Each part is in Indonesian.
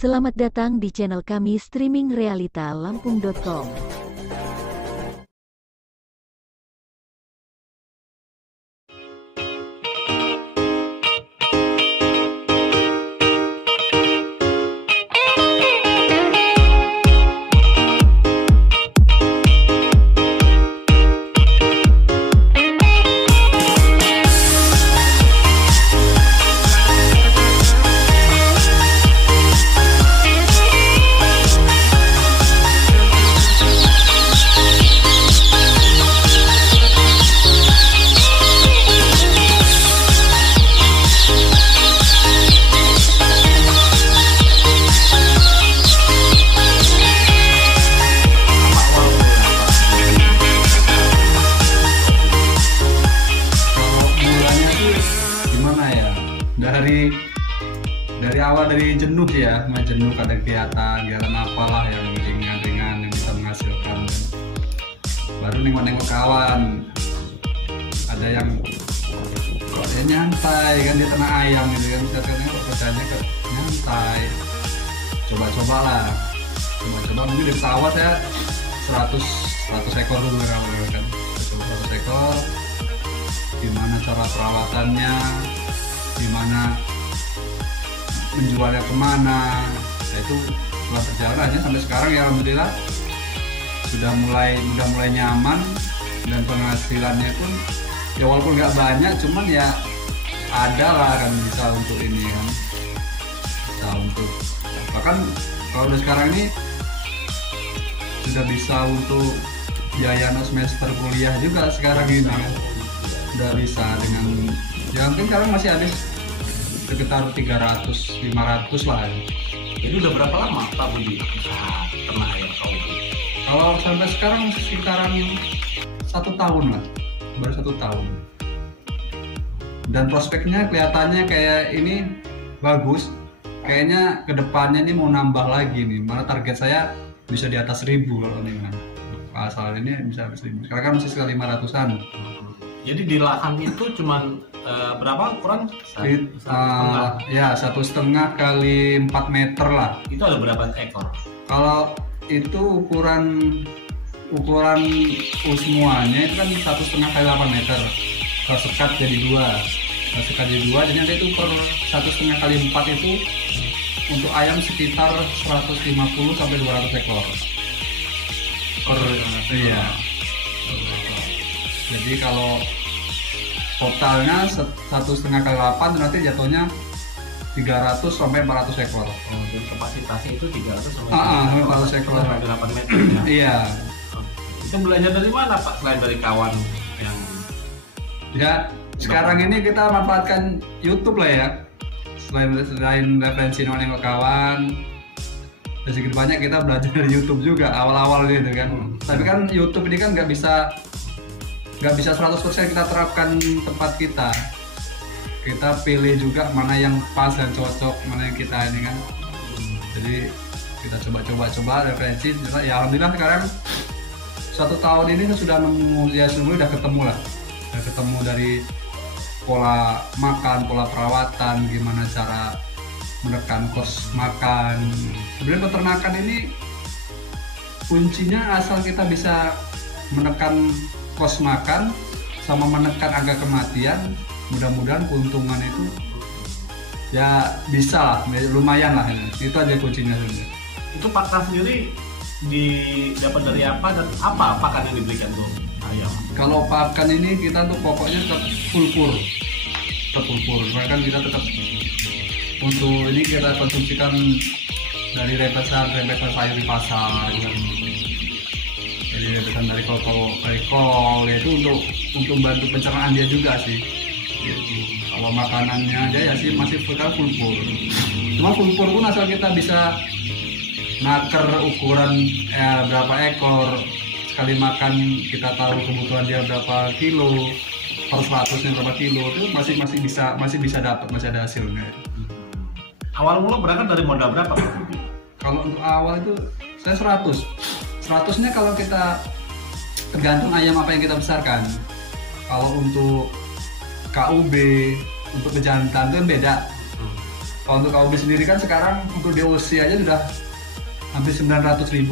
Selamat datang di channel kami streaming realita lampung.com. Dari awal dari jenuh ya, jenuh ada kegiatan apalah yang ringan-ringan yang bisa menghasilkan. Baru nengok-nengok kawan, ada yang kok dia nyantai kan di tengah ayam gitu kan, saya tengok kerjanya kok nyantai. Coba-cobalah, mungkin di pesawat ya 100 ekor dulu kan, coba 100 ekor. Gimana cara perawatannya, gimana menjualnya kemana, nah itu setelah perjalanannya sampai sekarang ya alhamdulillah sudah mulai nyaman dan penghasilannya pun ya walaupun nggak banyak cuman ya ada lah kan, bisa untuk ini kan, bisa untuk bahkan kalau udah sekarang ini sudah bisa untuk biaya semester kuliah juga sekarang ini kan, udah bisa dengan ya mungkin sekarang masih habis sekitar 300-500 lah. Jadi udah berapa lama Pak Budi ternak ayam kawan? Kalau sampai sekarang sekitaran 1 tahun lah, baru 1 tahun. Dan prospeknya kelihatannya kayak ini bagus. Kayaknya kedepannya ini mau nambah lagi nih. Malah target saya bisa di atas 1000 kalau ini kan. Asal ini bisa 1000. Sekarang kan masih sekitar 500-an. Jadi di lahan itu cuman berapa ukuran? Ya 1,5 kali 4 meter lah. Itu ada berapa ekor? Kalau itu ukuran semuanya itu kan 1,5 kali 8 meter. Kalau sekat jadi 2, jadi nanti itu per 1,5 kali 4 itu untuk ayam sekitar 150 sampai 200 ekor. Iya. Jadi kalau totalnya 1,5 kali 8 nanti jatuhnya 300 sampai 400 ekor. Oh, dan kapasitasnya itu 300 sampai 400 ekor. 8 meter. Ya? Iya. Itu belajar dari mana Pak selain dari kawan yang? Ya sekarang ini kita manfaatkan YouTube lah ya. Selain referensi nengok kawan, sedikit banyak kita belajar dari YouTube juga awal-awal gitu kan. Tapi kan YouTube ini kan nggak bisa 100% kita terapkan tempat kita. Kita pilih juga mana yang pas dan cocok, mana yang kita ini kan. Jadi kita coba referensi. Ya alhamdulillah sekarang 1 tahun ini sudah nemu ya semuanya udah ketemu dari pola makan, pola perawatan, gimana cara menekan kos makan. Sebenarnya peternakan ini kuncinya asal kita bisa menekan kos makan sama menekan angka kematian, mudah-mudahan keuntungan itu ya bisa lah, lumayan lah, itu aja kuncinya sebenarnya. Itu pakan sendiri didapat dari apa dan apa pakan yang diberikan tuh ayam? Kalau pakan ini kita tuh pokoknya tetap full pur, bahkan kita tetap untuk ini kita konsumsikan dari repesan sayur di pasar gitu. Jadi repesan dari kol itu untuk bantu pencernaan dia juga sih. Kalau makanannya aja ya sih masih full pur. Cuma full pur pun asal kita bisa naker ukuran berapa ekor, sekali makan kita tahu kebutuhan dia berapa kilo, per 100-nya berapa kilo, itu masih bisa dapat, masih ada hasilnya. Awal mula berangkat dari modal berapa Pak Budi? Kalau untuk awal itu saya 100-nya kalau kita tergantung ayam apa yang kita besarkan. Kalau untuk KUB, untuk pejantan itu beda. Kalau untuk KUB sendiri kan sekarang untuk DOC aja sudah hampir 900.000.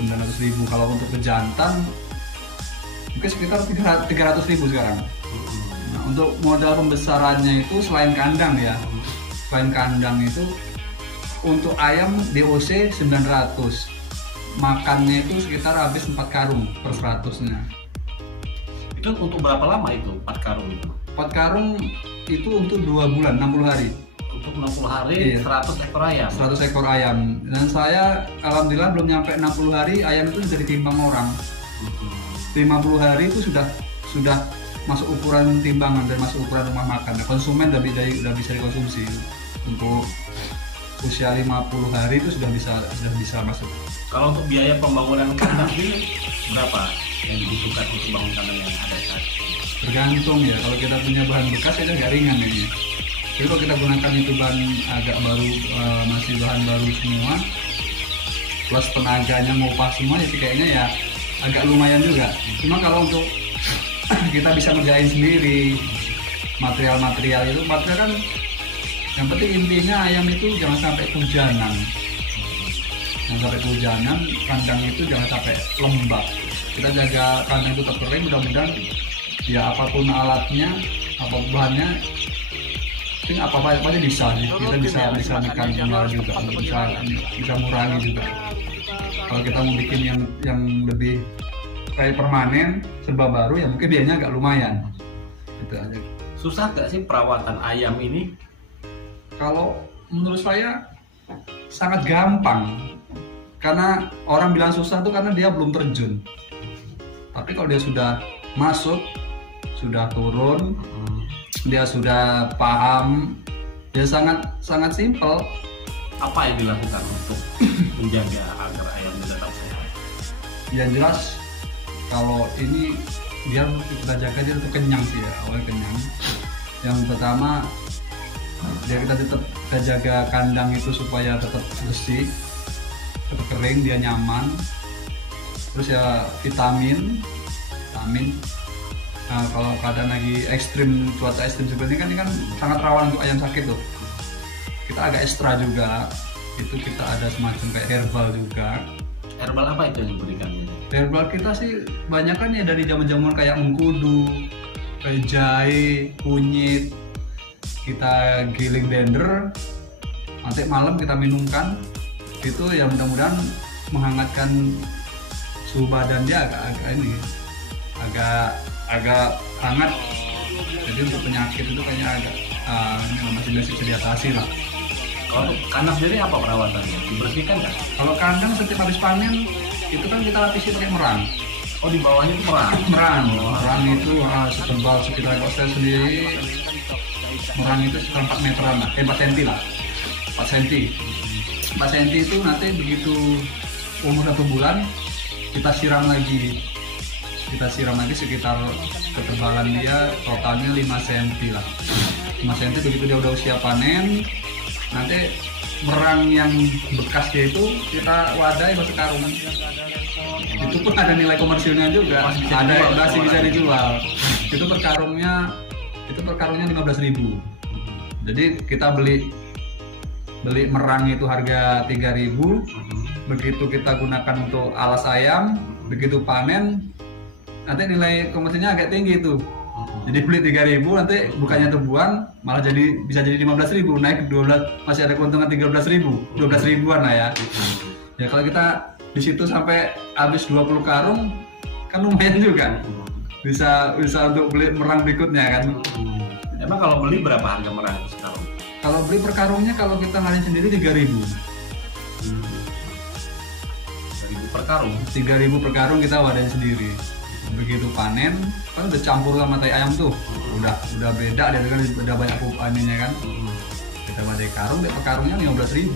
900.000. Kalau untuk pejantan mungkin sekitar 300.000 sekarang. Nah, untuk modal pembesarannya itu selain kandang ya, selain kandang itu untuk ayam DOC 900, makannya itu sekitar habis 4 karung per 100-nya. Itu untuk berapa lama itu 4 karung itu? 4 karung itu untuk 2 bulan, 60 hari. Untuk 60 hari, Iya. 100 ekor ayam. 100 ekor ayam. Dan saya alhamdulillah belum nyampe 60 hari ayam itu sudah ditimbang orang. 50 hari itu sudah masuk ukuran timbangan dan masuk ukuran rumah makan. Konsumen udah bisa dikonsumsi. Untuk usia 50 hari itu sudah bisa masuk. Kalau untuk biaya pembangunan kandang ini berapa yang dibutuhkan untuk bangun kandang yang ada saat ini? Tergantung ya, kalau kita punya bahan bekas itu agak ringan ini. Jadi kalau kita gunakan itu bahan agak baru, masih bahan baru semua, plus tenaganya ngupah semua, jadi kayaknya ya agak lumayan juga. Cuma kalau untuk kita bisa ngerjain sendiri material kan yang penting intinya ayam itu jangan sampai kehujanan. Jangan sampai kehujanan, kandang itu jangan sampai lembab. Kita jaga kandang itu tetap kering, mudah-mudahan ya apapun alatnya, apapun bahannya, mungkin apa aja bisa. Kita bisa menekan jumlah juga, bisa murangi juga. Kalau kita mau bikin yang lebih kayak permanen, serba baru ya mungkin biayanya agak lumayan. Itu aja. Susah gak sih perawatan ayam ini? Kalau menurut saya sangat gampang. Karena orang bilang susah tuh karena dia belum terjun. Tapi kalau dia sudah masuk, sudah turun, dia sudah paham, dia sangat simpel. Apa yang dilakukan untuk menjaga agar ayam tetap sehat? Yang jelas kalau ini dia kita jaga dia tetap kenyang sih ya, awalnya kenyang. Yang pertama kita jaga kandang itu supaya tetap bersih, tetap kering, dia nyaman. Terus ya vitamin. Nah, kalau keadaan lagi ekstrim, cuaca ekstrim seperti ini kan sangat rawan untuk ayam sakit tuh. Kita agak ekstra juga, itu kita ada semacam kayak herbal juga. Herbal apa itu yang diberikan? Herbal kita sih banyak kan ya dari jaman kayak mengkudu, kayak jahe, kunyit, kita giling blender, nanti malam kita minumkan. Itu ya mudah-mudahan menghangatkan suhu badan dia agak hangat. Jadi untuk penyakit itu kayaknya agak masih bisa diatasi lah. Kalau kandang sendiri apa perawatannya? Dibersihkan nggak? Kalau kandang setiap habis panen itu kan kita lapisi pakai merang. Oh, di bawahnya itu merang. Merang itu setebal sekitar, kalau saya sendiri merang itu sekitar 4 meteran lah, 4 cm lah, 4 cm. 4 cm itu nanti begitu umur 1 bulan kita siram lagi sekitar ketebalan dia totalnya 5 cm lah. 5 cm begitu dia udah usia panen, nanti merang yang bekasnya itu kita wadai masuk karung. Itu pun ada nilai komersilnya juga, masih bisa dijual. Itu per karungnya 15.000. Jadi kita beli merang itu harga 3.000. Begitu kita gunakan untuk alas ayam, begitu panen nanti nilai komersilnya agak tinggi itu. Jadi beli 3.000 nanti bukannya tebuan malah bisa jadi 15.000, naik 12, masih ada keuntungan 13.000, 12.000-an lah ya. Ya kalau kita di situ sampai habis 20 karung kan lumayan juga. Bisa untuk beli merang berikutnya kan. Emang kalau beli berapa harga merang sekarang? Kalau beli per karungnya kalau kita ngalin sendiri 3.000. 3.000 per karung. 3.000 per karung kita wadain sendiri. Begitu panen kan udah campur sama tai ayam tuh. Udah beda dia kan, udah banyak pupuknya kan. Kita wadai karung, per karungnya 15.000.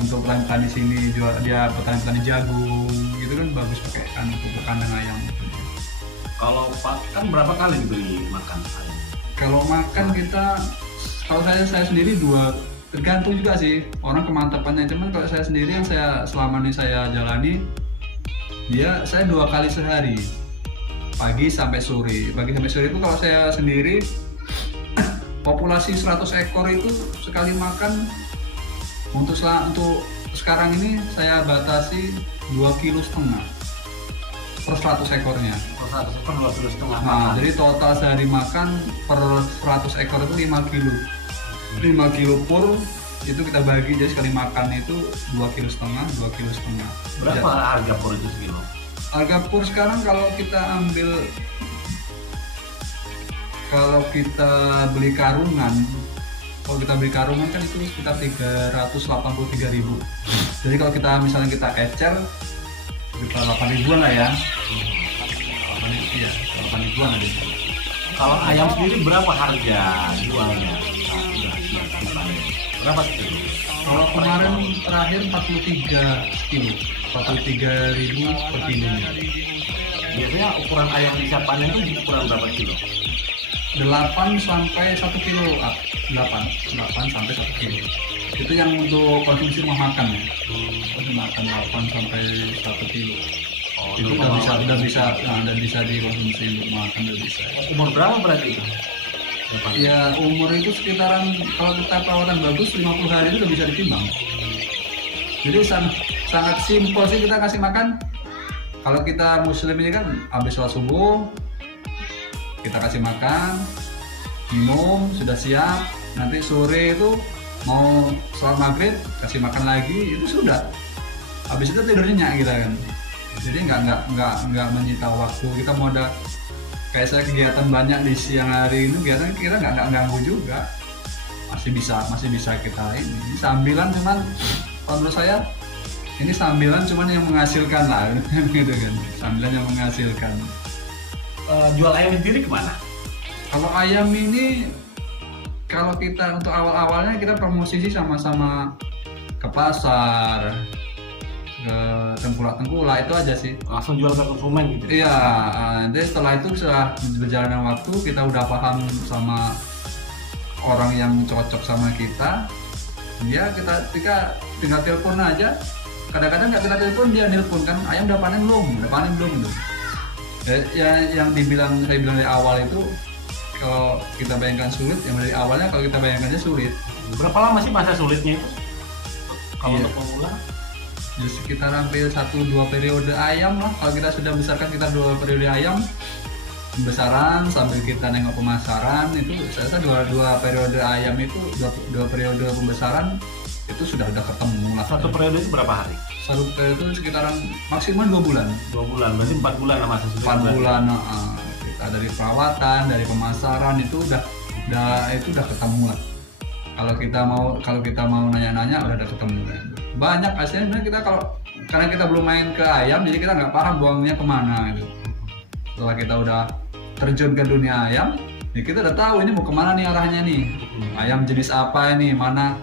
Untuk petani sini jual dia petani jagung gitu kan bagus pakai pupuk kandang ayam. Kalau kan berapa kali diberi makan ayam? Kalau makan kalau saya sendiri tergantung juga sih orang kemantapannya. Cuman kalau saya sendiri yang selama ini saya jalani, saya 2 kali sehari, pagi sampai sore. Pagi sampai sore itu kalau saya sendiri populasi 100 ekor itu sekali makan untuk sekarang ini saya batasi 2,5 kg per 100 ekornya. Per 100 ekor 2,5 kg. Nah, jadi total sehari makan per 100 ekor itu 5 kg. 5 kg pur itu kita bagi, jadi sekali makan itu 2,5 kg, 2,5 kg. Berapa harga pur itu sekilo? Harga pur sekarang kalau kita beli karungan, kan itu sekitar 383.000. Jadi kalau misalnya kita ecer sekitar 8 ribuan lah ya. 8 ribuan ada. Kalau ayam sendiri berapa harga jualnya? Berapa sekilo? Kalau kemarin terakhir 43 kilo, 43.000 per kilonya. Biasanya ukuran ayam di siapannya itu ukuran berapa kilo? 8 sampai 1 kilo, 8 sampai 1 kilo. Itu yang untuk konsumsi mau makan ya. Konsumsi makan 8 sampai 1 kilo. Oh, itu udah bisa dikonsumsi untuk makan, udah bisa. Umur berapa berarti itu? Ya umur itu sekitaran, kalau kita perawatan bagus 50 hari itu udah bisa ditimbang. Jadi sangat simpel sih kita kasih makan. Kalau kita muslim ini kan habis sholat subuh kita kasih makan, minum, sudah siap. Nanti sore itu mau sholat maghrib kasih makan lagi, itu sudah. Habis itu tidur nyenyak kita kan. Jadi nggak menyita waktu. Kita mau ada kayak saya kegiatan banyak di siang hari ini, kegiatan kita nggak ganggu juga. Masih bisa kita ini sambilan, cuman kalau menurut saya ini sambilan cuman yang menghasilkan lah gitu kan. Sambilan yang menghasilkan. Jual ayam sendiri kemana? Kalau ayam ini, kalau kita untuk awal-awalnya kita promosi sih sama-sama ke pasar, ke tengkulak itu aja sih. Langsung jual ke konsumen gitu? Iya, nanti setelah itu setelah berjalannya waktu kita udah paham sama orang yang cocok sama kita, ya kita tinggal telepon aja. Kadang-kadang nggak kita telepon, dia nelpon kan, ayam udah panen belum gitu. Ya, yang saya bilang dari awal itu, kalau kita bayangkan sulit, yang dari awalnya kalau kita bayangkannya sulit. Berapa lama sih masa sulitnya itu? Kalau untuk pemula? Ya, sekitar hampir 1-2 periode ayam lah. Kalau kita sudah besarkan kita 2 periode ayam pembesaran sambil kita nengok pemasaran, itu saya rasa 2 periode ayam itu 2 periode pembesaran itu sudah ketemu lah. Satu periode itu berapa hari? Satu periode itu sekitaran maksimal 2 bulan. 2 bulan, berarti 4 bulan lah masa sulit. 4 bulan, kita dari perawatan, dari pemasaran itu udah ketemu lah. Kalau kita mau nanya-nanya udah ketemu. Banyak hasilnya kita karena kita belum main ke ayam, jadi kita nggak paham buangnya kemana gitu. Setelah kita udah terjun ke dunia ayam, ya kita udah tahu ini mau kemana nih arahnya nih. Ayam jenis apa ini, mana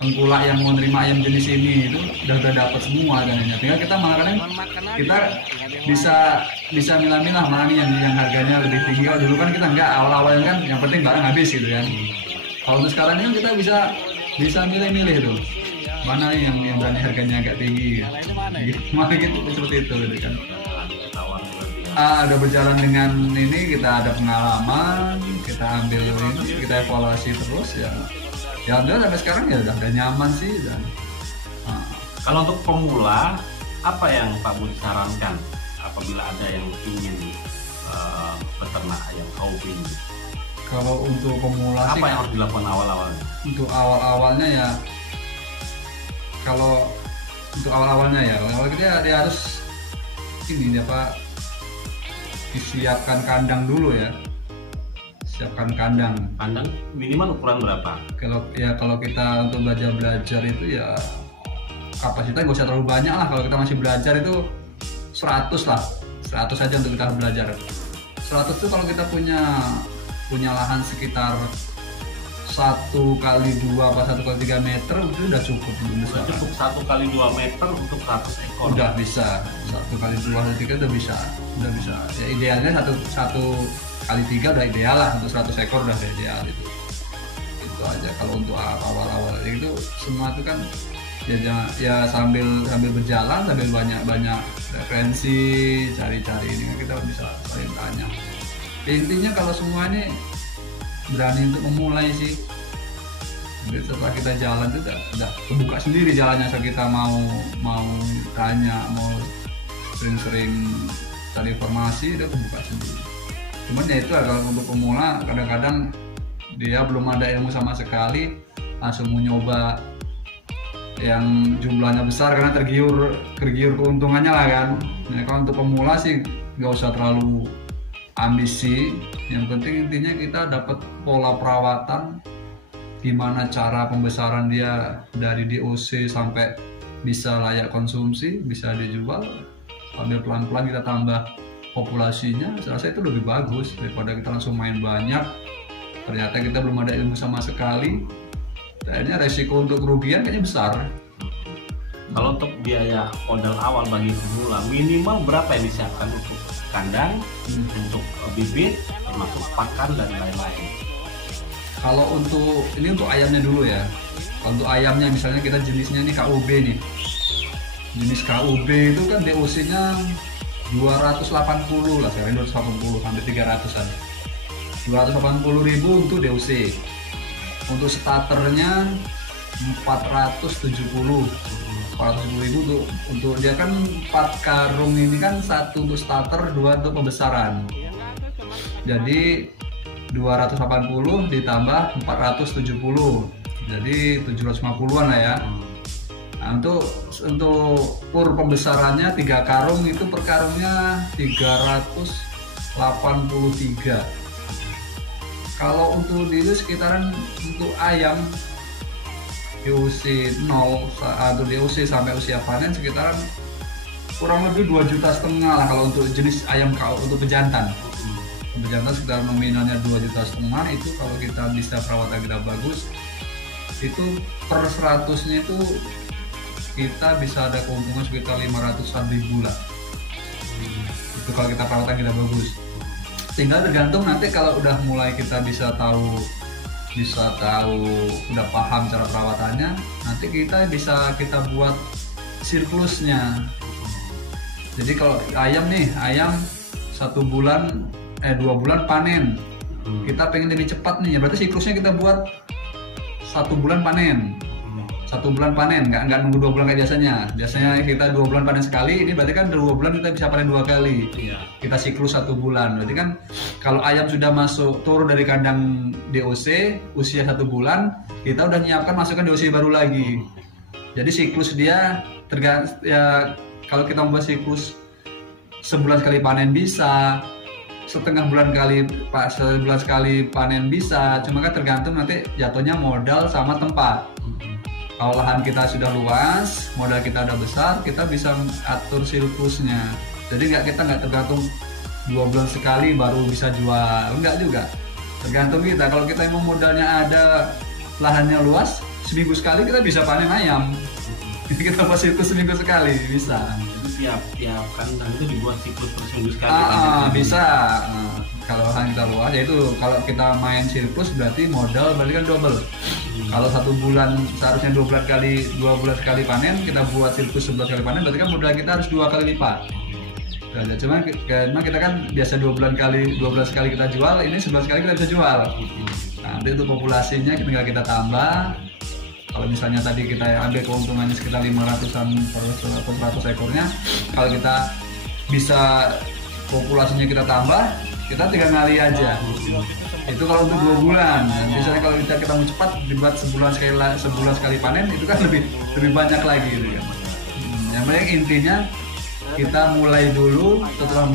tengkulak yang mau nerima ayam jenis ini, itu udah dapat semua dananya. Tinggal kita kadang kita bisa milah-milah mana nih yang harganya lebih tinggi. Kalau dulu kan kita nggak, awal-awalnya kan yang penting barang habis gitu kan. Kalau untuk sekarang ini kita bisa milih-milih tuh. Mana nih yang berani harganya agak tinggi gitu. Mana gitu seperti itu gitu kan. Udah berjalan dengan ini, kita ada pengalaman, kita ambil ini, kita evaluasi terus ya. Ya udah sampai sekarang ya udah nyaman sih dan. Kalau untuk pemula, apa yang Pak Budi sarankan apabila ada yang ingin beternak ayam hobi? Kalau untuk pemula apa sih, yang harus dilakukan awal-awalnya? Untuk awal-awalnya ya, kalau untuk awal-awalnya ya, dia harus disiapkan kandang dulu ya. Siapkan kandang. Kandang minimal ukuran berapa? Kalau kita untuk belajar itu ya kapasitasnya nggak usah terlalu banyak lah. Kalau kita masih belajar itu 100 lah, 100 saja untuk kita belajar. 100 itu kalau kita punya lahan sekitar 1x2 atau 1x3 meter itu udah cukup. Cukup 1x2 meter untuk 100 ekor. Udah bisa 1x2 atau 3 udah bisa. Ya idealnya 1x3 udah ideal lah, untuk 100 ekor udah ideal itu. Itu aja kalau untuk awal-awal itu semua itu kan ya sambil berjalan, sambil banyak referensi, cari ini kita bisa saling tanya. Intinya kalau semua ini berani untuk memulai sih. Jadi setelah kita jalan itu udah kebuka sendiri jalannya. So kita mau tanya, mau sering-sering cari informasi, udah kebuka sendiri. Cuman ya itu kalau untuk pemula kadang-kadang dia belum ada ilmu sama sekali, langsung mau nyoba yang jumlahnya besar karena tergiur keuntungannya lah kan. Nah, kalau untuk pemula sih nggak usah terlalu ambisi, yang penting intinya kita dapat pola perawatan, gimana cara pembesaran dia dari DOC sampai bisa layak konsumsi, bisa dijual, sambil pelan-pelan kita tambah populasinya. Saya rasa itu lebih bagus daripada kita langsung main banyak, ternyata kita belum ada ilmu sama sekali, akhirnya resiko untuk kerugian kayaknya besar. Kalau untuk biaya modal awal bagi pemula, minimal berapa yang disiapkan untuk kandang, untuk bibit, termasuk pakan dan lain-lain? Kalau ini untuk ayamnya dulu ya. Kalau untuk ayamnya misalnya kita jenisnya ini KUB nih. Jenis KUB itu kan DOC-nya 280 lah, sekarang 280 sampai 300-an. 280.000 untuk DOC. Untuk starternya 470.000 untuk dia kan 4 karung ini kan, 1 untuk starter, 2 untuk pembesaran. Jadi 280 ditambah 470, jadi 750-an lah ya. Nah, untuk pur pembesarannya 3 karung itu per karungnya 383. Kalau untuk di sekitaran untuk ayam DOC 0 atau DOC sampai usia panen sekitaran kurang lebih 2,5 juta lah kalau untuk jenis ayam KO untuk pejantan. Pejantan sekitar nominalnya 2,5 juta. Itu kalau kita bisa perawatan kita bagus, itu per 100-nya itu kita bisa ada keuntungan sekitar 500-an ribu lah. Itu kalau kita perawatan kita bagus. Tinggal tergantung nanti kalau udah mulai kita bisa tahu udah paham cara perawatannya, nanti kita bisa buat siklusnya. Jadi kalau ayam 2 bulan panen, kita pengen lebih cepat nih, berarti siklusnya kita buat 1 bulan panen. 1 bulan panen, nggak nunggu 2 bulan kayak biasanya kita 2 bulan panen sekali, ini berarti kan 2 bulan kita bisa panen 2 kali. Kita siklus 1 bulan, berarti kan kalau ayam sudah turun dari kandang DOC usia 1 bulan, kita udah nyiapkan masukkan DOC baru lagi. Jadi siklus dia ya, kalau kita membuat siklus sebulan sekali panen bisa, setengah bulan sebulan sekali panen bisa, cuma kan tergantung nanti jatuhnya modal sama tempat. Kalau lahan kita sudah luas, modal kita udah besar, kita bisa atur siklusnya. Jadi kita nggak tergantung 2 bulan sekali baru bisa jual, enggak juga. Tergantung kita. Kalau kita emang modalnya ada, lahannya luas, seminggu sekali kita bisa panen ayam. Kita buat siklus seminggu sekali bisa. Jadi tiap kandang itu dibuat siklus per seminggu sekali. Bisa. Kalau lahan kita luas, yaitu kalau kita main siklus berarti modal berarti kan double. Kalau 1 bulan seharusnya 2 bulan sekali panen, kita buat siklus 11 kali panen, berarti kan modal kita harus 2 kali lipat. Nah, cuma karena kita kan biasa 2 bulan sekali kita jual, ini 11 kali kita bisa jual. Nah, nanti untuk populasinya tinggal kita tambah. Kalau misalnya tadi kita ambil keuntungannya sekitar 500-an per 100 ekornya, kalau kita bisa populasinya kita tambah, kita tinggal ngali aja. Itu kalau untuk 2 bulan. Nah, misalnya kalau kita mau cepat dibuat sebulan sekali panen, itu kan lebih banyak lagi gitu kan. Yang penting intinya kita mulai dulu, setelah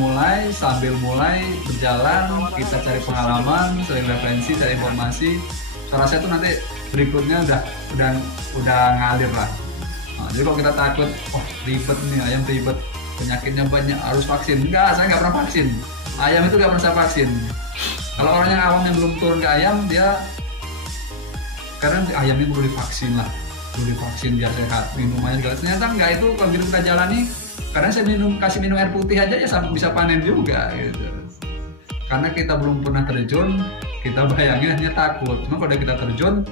sambil mulai berjalan, kita cari pengalaman, sering referensi, cari informasi. Saya rasa itu nanti berikutnya udah ngalir lah. Nah, jadi kalau kita takut, ribet nih, ayam ribet, penyakitnya banyak, harus vaksin. Enggak, saya nggak pernah vaksin. Ayam itu nggak pernah saya vaksin. Kalau orang yang awam yang belum turun ke ayam, dia karena ayam ini perlu divaksin biar sehat, minumannya segala. Ternyata enggak, itu kalau gitu kita jalani, karena saya kasih minum air putih aja ya bisa panen juga gitu. Karena kita belum pernah terjun, kita bayangin hanya takut. Cuma kalau kita terjun,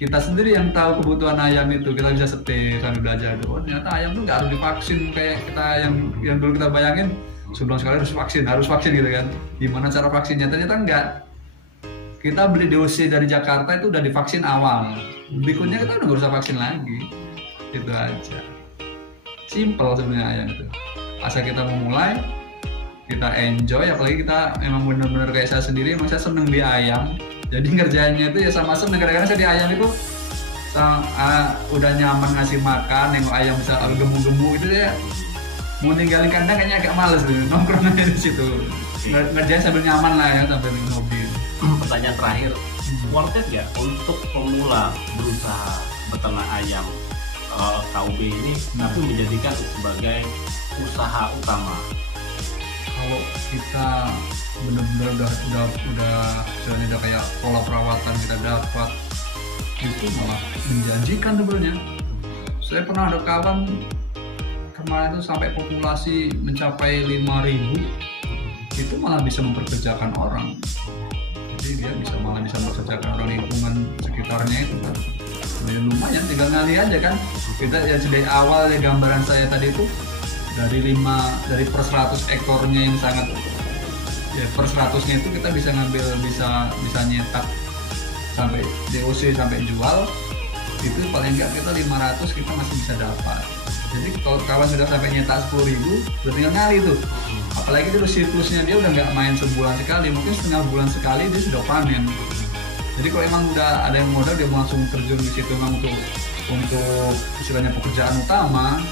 kita sendiri yang tahu kebutuhan ayam itu, kita bisa setir sambil belajar. Ternyata ayam tuh nggak harus divaksin kayak kita yang dulu kita bayangin. Sebulan sekali harus vaksin gitu kan. Gimana cara vaksinnya? Ternyata enggak. kita beli DOC dari Jakarta itu udah divaksin awal, berikutnya kita udah gak usah vaksin lagi, itu aja. Simple sebenarnya ayam itu, asal kita mau mulai, kita enjoy, apalagi kita emang bener-bener kayak saya sendiri, emang saya seneng di ayam, jadi ngerjainnya itu ya sama seneng. Kadang-kadang saya di ayam itu udah nyaman ngasih makan, nengok ayam bisa gemu-gemu itu ya, mau ninggalin kandang kayaknya agak males gitu, nongkrong aja di situ, ngerjain sambil nyaman lah ya, sambil ngopi. Pertanyaan terakhir, worth it ya untuk pemula berusaha beternak ayam KUB ini, tapi menjadikan sebagai usaha utama? Kalau kita benar-benar udah kayak pola perawatan kita dapat, itu malah menjanjikan sebenarnya. Saya pernah ada kawan kemarin itu sampai populasi mencapai 5.000, itu malah bisa memperkerjakan orang. Jadi dia malah bisa memperkerjakan orang lingkungan sekitarnya itu kan. Ya, lumayan, tinggal ngali aja kan. Kita ya dari awal ya, gambaran saya tadi itu dari per 100 ekornya yang sangat ya, per 100-nya itu kita bisa ngambil, bisa nyetak sampai DOC sampai jual, itu paling enggak kita 500 kita masih bisa dapat. Jadi kalau kawan sudah sampai nyetak 10.000, udah tinggal ngali tuh. Apalagi itu siklusnya dia udah nggak main sebulan sekali, mungkin setengah bulan sekali dia sudah panen. Jadi kalau emang udah ada yang modal, dia langsung terjun di situ memang untuk istilahnya pekerjaan utama,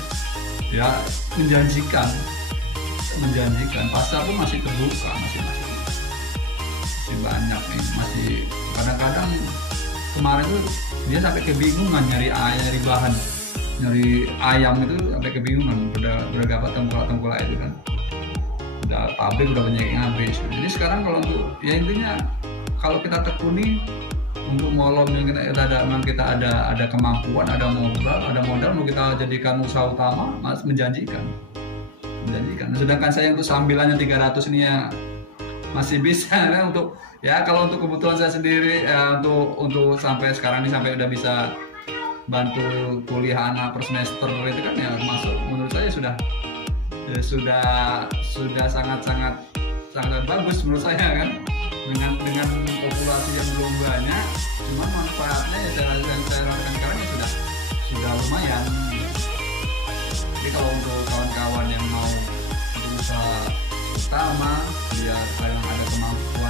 ya menjanjikan. Pasar pun masih terbuka, masih banyak nih, masih kadang-kadang kemarin tuh dia sampai kebingungan nyari ayam itu, sampai kebingungan udah dapat tengkulak itu kan, udah pabrik udah banyak yang habis. Jadi sekarang kalau untuk ya intinya kalau kita tekuni untuk molom yang kita ada kemampuan, ada modal mau kita jadikan usaha utama, menjanjikan. Sedangkan saya untuk sambilannya 300 ini ya masih bisa kan, untuk ya kalau untuk kebutuhan saya sendiri ya, untuk sampai sekarang ini sampai udah bisa bantu kuliah anak per semester itu kan ya, masuk menurut saya sudah sangat bagus menurut saya kan, dengan populasi yang belum banyak, cuma manfaatnya ya saya rasakan sekarang ya sudah lumayan. Jadi kalau untuk kawan-kawan yang mau berusaha utama, biar kalian ada kemampuan